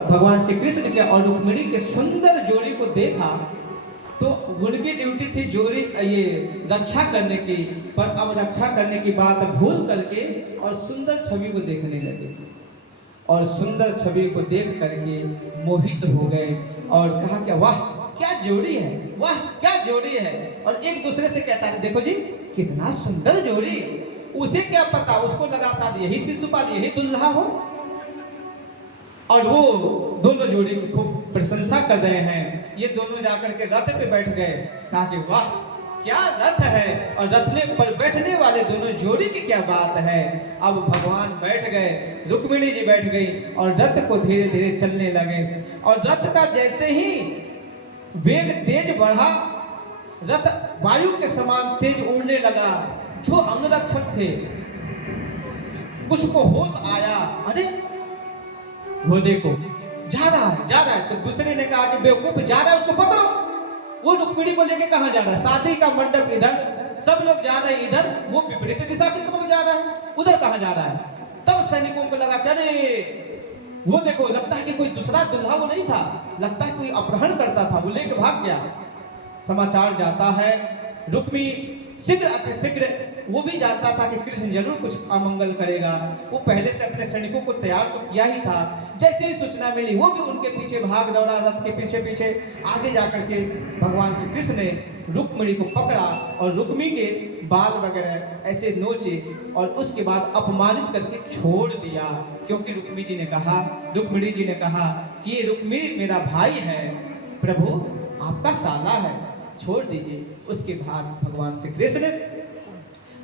भगवान श्री कृष्ण के और रुक्मिणी के सुंदर जोड़ी को देखा तो उनकी ड्यूटी थी जोड़ी ये रक्षा करने की, पर अब रक्षा करने की बात भूल करके और सुंदर छवि को देखने लगे और सुंदर छवि को देख करके मोहित हो गए और कहा कि वाह क्या जोड़ी है, वाह क्या जोड़ी है। और एक दूसरे से कहता है देखो जी कितना सुंदर जोड़ी, उसे क्या पता, उसको लगा शायद यही शिशुपाल यही दुल्हा हो। और वो दोनों जोड़ी की खूब प्रशंसा कर रहे हैं। ये दोनों जाकर के रथ पे बैठ गए, कहा कि वाह क्या रथ है, और रथ पर बैठने वाले दोनों जोड़ी की क्या बात है। अब भगवान बैठ गए, रुक्मिणी जी बैठ गई और रथ को धीरे धीरे चलने लगे। और रथ का जैसे ही वेग तेज बढ़ा, रथ वायु के समान तेज उड़ने लगा। जो अंगरक्षक थे उसको होश आया, अरे वो देखो जा रहा है। तो दूसरे ने कहा कि बेवकूफ जा रहा है उसको पकड़ो। वो रुक्मिणी को लेके कहां जा रहा है, शादी का मंडप इधर, सब लोग जा रहे हैं इधर, वो विपरीत दिशा की तरफ जा रहा है, उधर कहां जा रहा है। तब सैनिकों को लगा अरे वो देखो लगता है कि कोई दूसरा दुल्हा वो नहीं था, लगता है कोई अपहरण करता था, वो लेके भाग गया। समाचार जाता है रुक्मी शीघ्र अतिशीघ्र, वो भी जानता था कि कृष्ण जरूर कुछ अमंगल करेगा, वो पहले से अपने सैनिकों को तैयार तो किया ही था। जैसे ही सूचना मिली वो भी उनके पीछे भाग दौड़ा, रथ के पीछे पीछे आगे जाकर के भगवान श्री कृष्ण ने रुक्मिणी को पकड़ा और रुक्मी के बाल वगैरह ऐसे नोचे और उसके बाद अपमानित करके छोड़ दिया। क्योंकि रुक्मिणी जी ने कहा कि ये रुक्मिणी मेरा भाई है, प्रभु आपका साला है, छोड़ दीजिए। उसके बाद भगवान श्री कृष्ण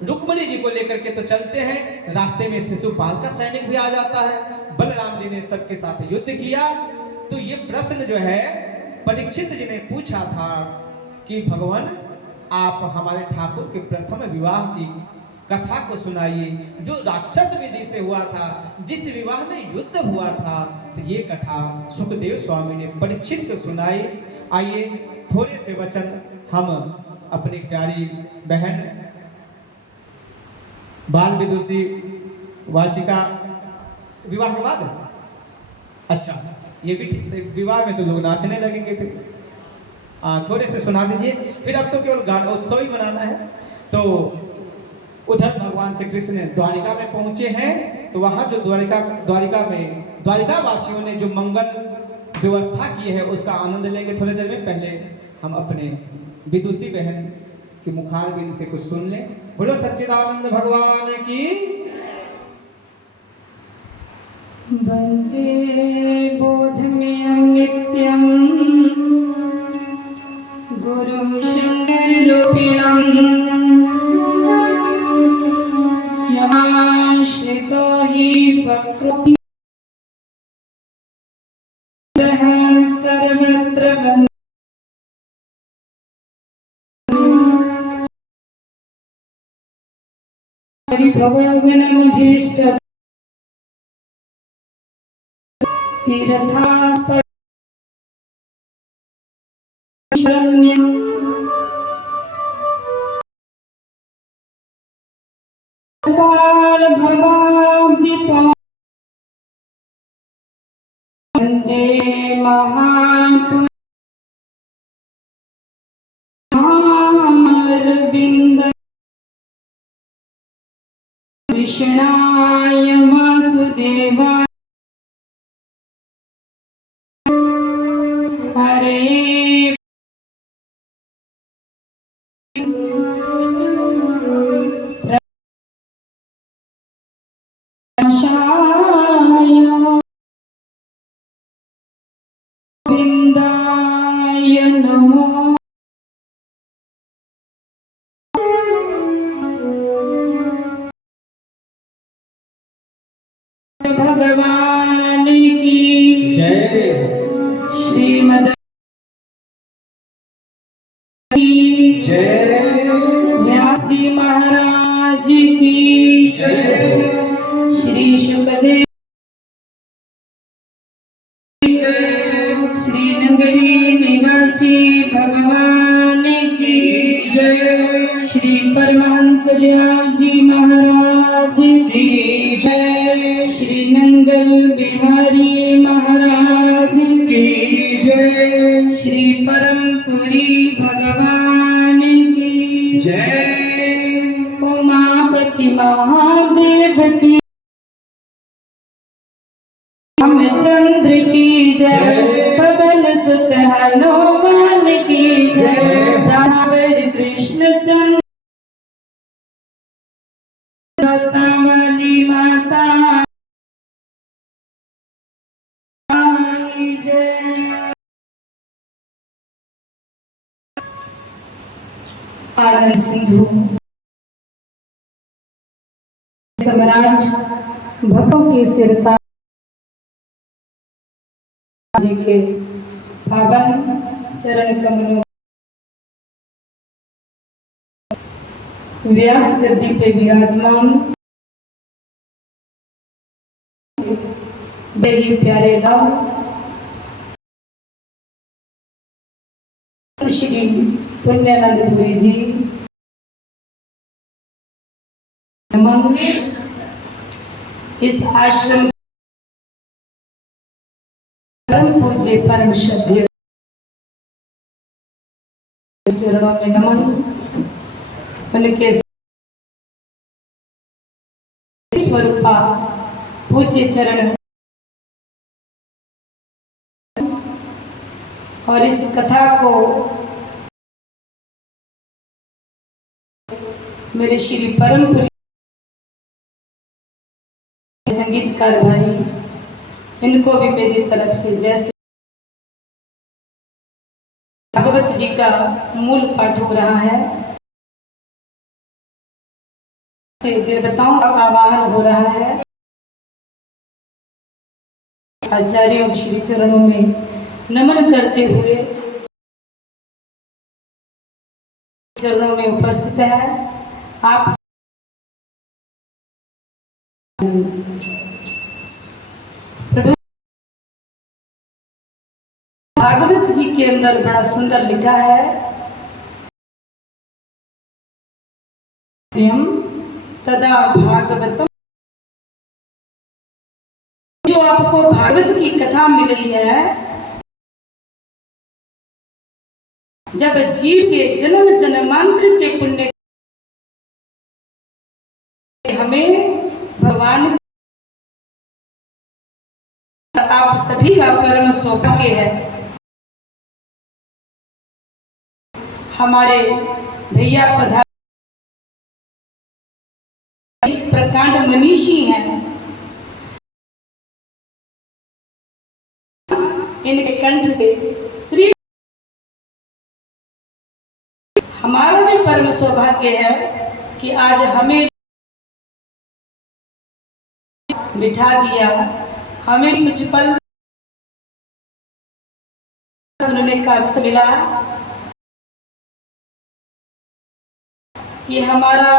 रुक्मिणी जी को लेकर के तो चलते हैं, रास्ते में शिशुपाल का सैनिक भी आ जाता है। बलराम जी ने सबके साथ युद्ध किया। तो ये प्रश्न जो है परीक्षित जी ने पूछा था कि भगवान आप हमारे ठाकुर के प्रथम विवाह की कथा को सुनाइए, जो राक्षस विधि से हुआ था, जिस विवाह में युद्ध हुआ था। तो ये कथा सुखदेव स्वामी ने परीक्षित को सुनाई। आइए थोड़े से वचन हम अपनी प्यारी बहन बाल विदुषी वाचिका विवाह के बाद, अच्छा ये भी ठीक, विवाह में तो लोग नाचने लगेंगे फिर, थोड़े से सुना दीजिए। फिर अब तो केवल गान उत्सव ही मनाना है। तो उधर भगवान श्री कृष्ण द्वारिका में पहुंचे हैं, तो वहां जो द्वारिका में द्वारिका वासियों ने जो मंगल व्यवस्था की है उसका आनंद लेंगे थोड़ी देर में। पहले हम अपने विदुषी बहन के मुखारबिंद से कुछ सुन लें। बोलो सच्चिदानंद भगवान की। वंदे बोधमयं नित्यं गुरुं शङ्कररूपिणं यमाश्रितो हि प्रकृतिः सर्वत्र भवगुणमधीष्ट तीर्थास्पद शरण्यं भवाब्धिपा वन्दे महापुरविन्द कृष्णाय वासुदेवाय हरे गोविन्दाय नमो। भगवान की जय। श्रीमद की जय। व्यास जी महाराज की जय। श्री सुखदेव श्री नंगली निवासी भगवान की जय। श्री परमहंस दयाल जी महाराज की जय। श्री नंगल बिहारी महाराज की जय। श्री परमपुरी भगवान की जय। उमापति महादेव की, रामचंद्र की जय। पवन सुत हनुमान की जय। रावण कृष्ण चंद्र वाली माता की जय। आनंद सिंधु सम्राट भक्तों की सिरता जी के पावन चरण कमलों व्यास गद्दी पे विराजमान बेही प्यारे लाल श्री पुण्यानंदपुरी जी नमन। इस आश्रम परम पूज्य परम श्रद्धेय चरणों में नमन। उनके स्वरूपा पूज्य चरण और इस कथा को मेरे श्री परमपुरी संगीतकार भाई, इनको भी मेरी तरफ से जैसे भगवत जी का मूल पाठ हो रहा है, देवताओं का आवाहन हो रहा है, आचार्यों श्री चरणों में नमन करते हुए चरणों में उपस्थित है आप प्रभु। भागवत जी के अंदर बड़ा सुंदर लिखा है, तदा भागवतम। जो आपको भागवत की कथा मिली है, जब जीव के जन्म जन्मांतर के पुण्य हमें भगवान आप सभी का परम सौभाग्य है। हमारे भैया पधार प्रकांड मनीषी हैं, इनके कंठ से श्री हमारा भी परम सौभाग्य है कि आज हमें बिठा दिया, हमें कुछ पल सुनने का अवसर मिला कि हमारा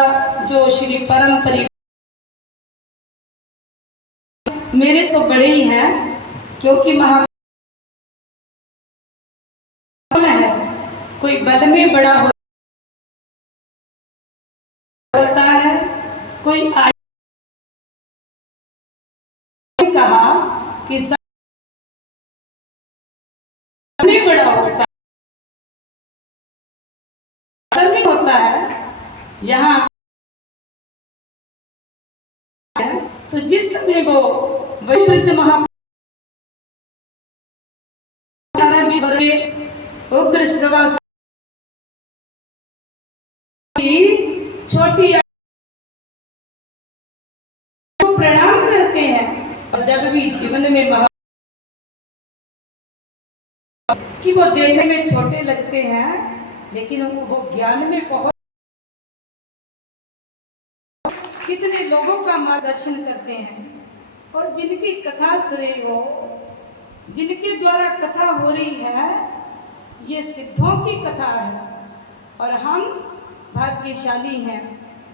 जो श्री परम परिवार मेरे से तो बड़े ही हैं, क्योंकि महा है, कोई बल में बड़ा होता है, कोई कहा कि सब में बड़ा होता नहीं होता है। यहाँ तो जिस समय वो वृद्ध उग्र श्रवा छोटी प्रणाम करते हैं, और जब भी जीवन में कि वो देखने में छोटे लगते हैं, लेकिन वो ज्ञान में बहुत कितने लोगों का मार्गदर्शन करते हैं। और जिनकी कथा सुन रही हो, जिनके द्वारा कथा हो रही है, ये सिद्धों की कथा है। और हम भाग्यशाली हैं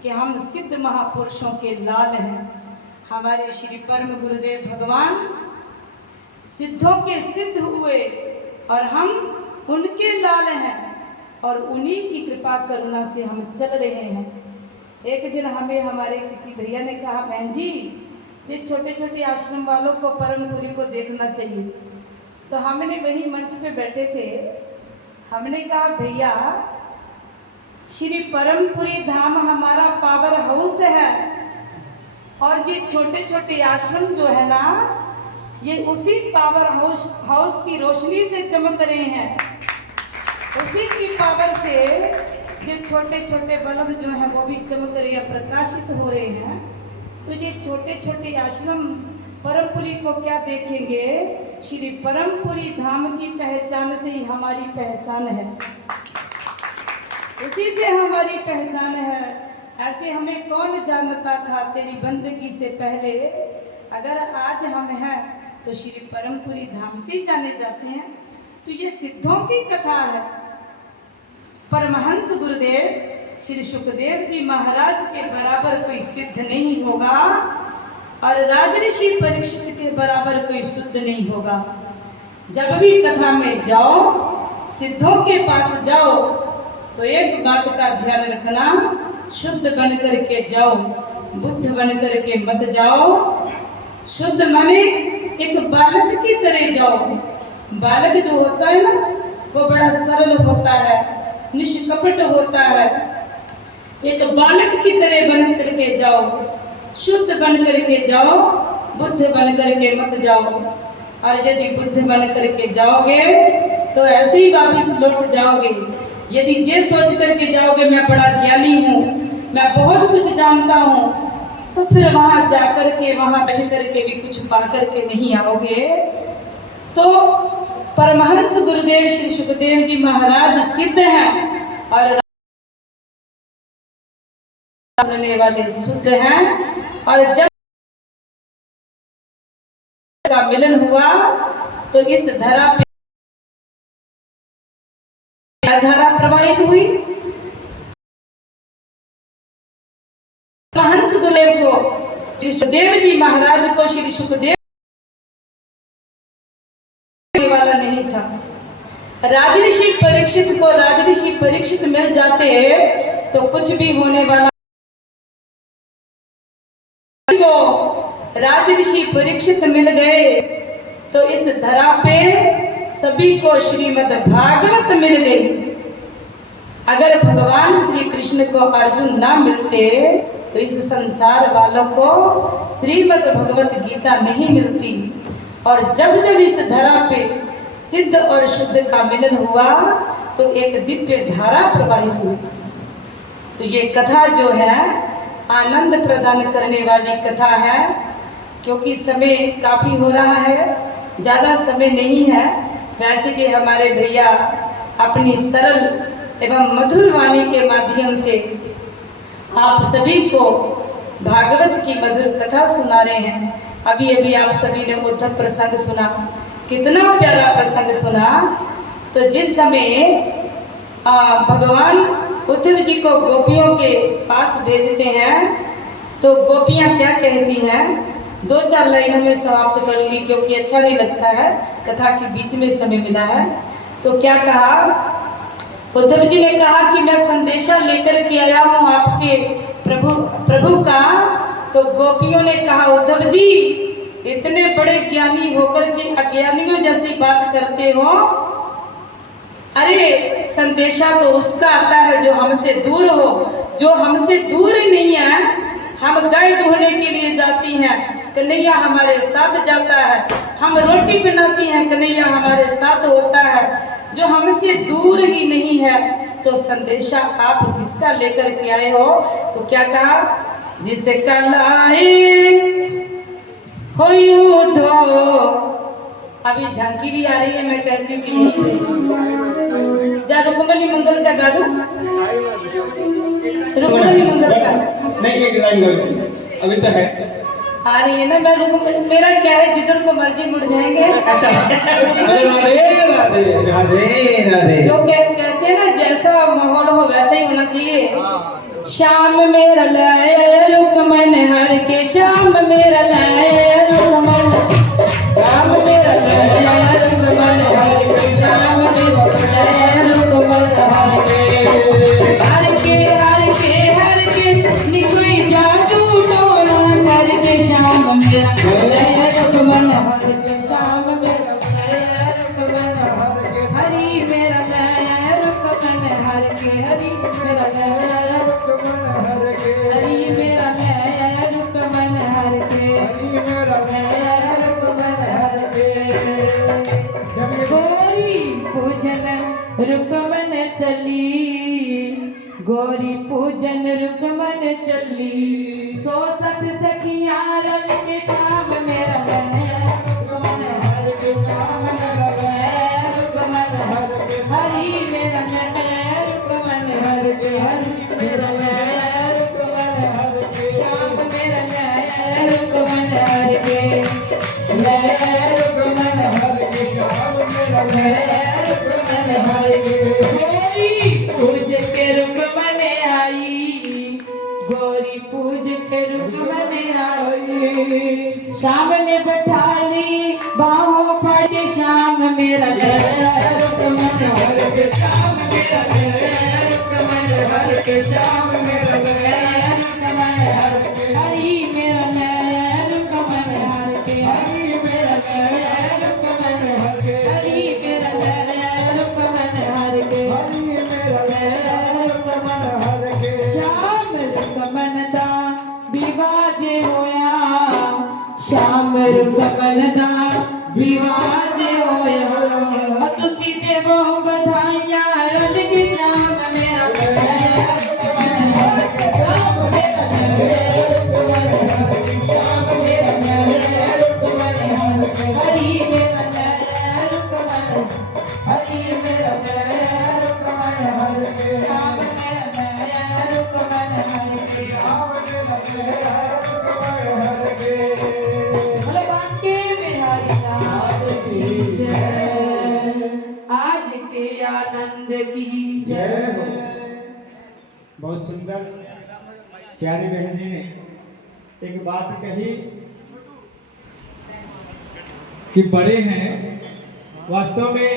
कि हम सिद्ध महापुरुषों के लाल हैं। हमारे श्री परम गुरुदेव भगवान सिद्धों के सिद्ध हुए और हम उनके लाल हैं, और उन्हीं की कृपा करुणा से हम चल रहे हैं। एक दिन हमें हमारे किसी भैया ने कहा, बहन जी, ये छोटे छोटे आश्रम वालों को परमपुरी को देखना चाहिए। तो हमने वही मंच पे बैठे थे, हमने कहा भैया श्री परमपुरी धाम हमारा पावर हाउस है और ये छोटे छोटे आश्रम जो है ना ये उसी पावर हाउस की रोशनी से चमक रहे हैं, उसी की पावर से ये छोटे छोटे बल्ब जो हैं वो भी चमक रहे हैं, प्रकाशित हो रहे हैं। तो ये छोटे छोटे आश्रम परमपुरी को क्या देखेंगे, श्री परमपुरी धाम की पहचान से ही हमारी पहचान है, उसी से हमारी पहचान है। ऐसे हमें कौन जानता था तेरी बंदगी से पहले, अगर आज हम हैं तो श्री परमपुरी धाम से जाने जाते हैं। तो ये सिद्धों की कथा है। परमहंस गुरुदेव श्री सुखदेव जी महाराज के बराबर कोई सिद्ध नहीं होगा और राजऋषि परीक्षित के बराबर कोई शुद्ध नहीं होगा। जब भी कथा में जाओ, सिद्धों के पास जाओ तो एक बात का ध्यान रखना, शुद्ध बन करके जाओ, बुद्ध बन करके मत जाओ। शुद्ध माने एक बालक की तरह जाओ। बालक जो होता है ना वो बड़ा सरल होता है, निष्कपट होता है। एक बालक की तरह बन करके जाओ, शुद्ध बन करके जाओ, बुद्ध बन करके मत जाओ। और यदि बुद्ध बन करके जाओगे तो ऐसे ही वापिस लौट जाओगे। यदि ये सोच करके जाओगे मैं बड़ा ज्ञानी हूँ, मैं बहुत कुछ जानता हूँ, तो फिर वहाँ जा कर के वहाँ बैठ करके भी कुछ पा करके नहीं आओगे। तो परमहंस गुरुदेव श्री सुखदेव जी महाराज सिद्ध हैं और सुनने वाले शुद्ध हैं। और जब का मिलन हुआ तो इस धरा पे धारा प्रवाहित हुई। परमहंस गुरुदेव को श्री सुखदेव जी महाराज को श्री सुखदेव वाला नहीं था। राजऋषि परीक्षित को राजऋषि परीक्षित मिल जाते तो कुछ भी होने वाला को राजऋषि परीक्षित मिल गए तो इस धरा पे सभी को श्रीमद् भागवत मिल गई। अगर भगवान श्री कृष्ण को अर्जुन ना मिलते तो इस संसार वालों को श्रीमद् भगवत गीता नहीं मिलती। और जब जब इस धरा पे सिद्ध और शुद्ध का मिलन हुआ तो एक दिव्य धारा प्रवाहित हुई। तो ये कथा जो है आनंद प्रदान करने वाली कथा है। क्योंकि समय काफ़ी हो रहा है, ज़्यादा समय नहीं है। वैसे कि हमारे भैया अपनी सरल एवं मधुर वाणी के माध्यम से आप सभी को भागवत की मधुर कथा सुना रहे हैं। अभी अभी आप सभी ने उद्धव प्रसंग सुना, कितना प्यारा प्रसंग सुना। तो जिस समय भगवान उद्धव जी को गोपियों के पास भेजते हैं तो गोपियाँ क्या कहती हैं, दो चार लाइनों में समाप्त करूँगी क्योंकि अच्छा नहीं लगता है, कथा के बीच में समय मिला है। तो क्या कहा, उद्धव जी ने कहा कि मैं संदेशा लेकर के आया हूँ आपके प्रभु का। तो गोपियों ने कहा उद्धव जी इतने बड़े ज्ञानी होकर के अज्ञानियों जैसी बात करते हो। अरे संदेशा तो उसका आता है जो हमसे दूर हो, जो हमसे दूर ही नहीं है। हम गाय दुहने के लिए जाती हैं, कन्हैया हमारे साथ जाता है। हम रोटी बनाती हैं, कन्हैया हमारे साथ होता है। जो हमसे दूर ही नहीं है तो संदेशा आप किसका लेकर के आए हो। तो क्या कहा, जिसे कलाए हो युद्ध। अभी झांकी भी आ रही है, मैं कहती हूँ कि यहीं पे जा रुक्मणी मंगल का गा दूं, रुक्मणी मंगल का नहीं, एक लाइन अभी तो है आ रही है ना। मैं मेरा क्या है, जिधर को मर्जी मुड़ जाएंगे। अच्छा राधे राधे राधे राधे। जो कहते हैं ना जैसा माहौल हो वैसा ही होना चाहिए। शाम मेरा लाए रुकमन हर के, शाम मेरा लाए रुकमन, शाम मेरा लाए रुकमन हर के, शाम मेरा लाए रुकमन हर के, हर के हर के निकोई जादू टोना कर के, शाम मेरा लाए रुकमन हर के, शाम मेरा लाए रुकमन चली गौरी पूजन रुकमन चली 160 सखियां रल के शाम में रहे रुकमन हर के शाम में रहे रुकमन हर के हरि में रहे रुकमन हर के हरि में रहे रुकमन हर के शाम में रहे रुकमन हर के रुकमन हर के शाम में रहे रुकमन हर के गौरी पूज के रुकमन आई गौरी पूज के रुकमन आई सामने बैठा ली बाहों फड़ के शाम मेरा रुकमन हर के शाम मेरा रुकमन हर के शाम मेरा रुकमन हर के हरि मेरा रुकमन हर के हरि मेरा रुकमन हर के हरि मेरा रुकमन हर के हरि मेरा रुकमन हर के श्याम रुकमन दा विवाह जे होया श्याम रुकमन दा विवाह जे होया तुसी देवो बधाइयां रल के नाम मेरा रुकमन हर के श्याम मेरा रुकमन हर के श्याम मेरा रुकमन हर के हरि मेरा रुकमन हरि मेरा रुकमन हर के श्याम मेरा रुकमन हर के श्याम मेरा रुकमन हर के बोले बांके बिहारी नाथ की जय आज के आनंद की जय हो। जय बहुत सुंदर प्यारी बहन जी ने एक बात कही कि बड़े हैं वास्तव में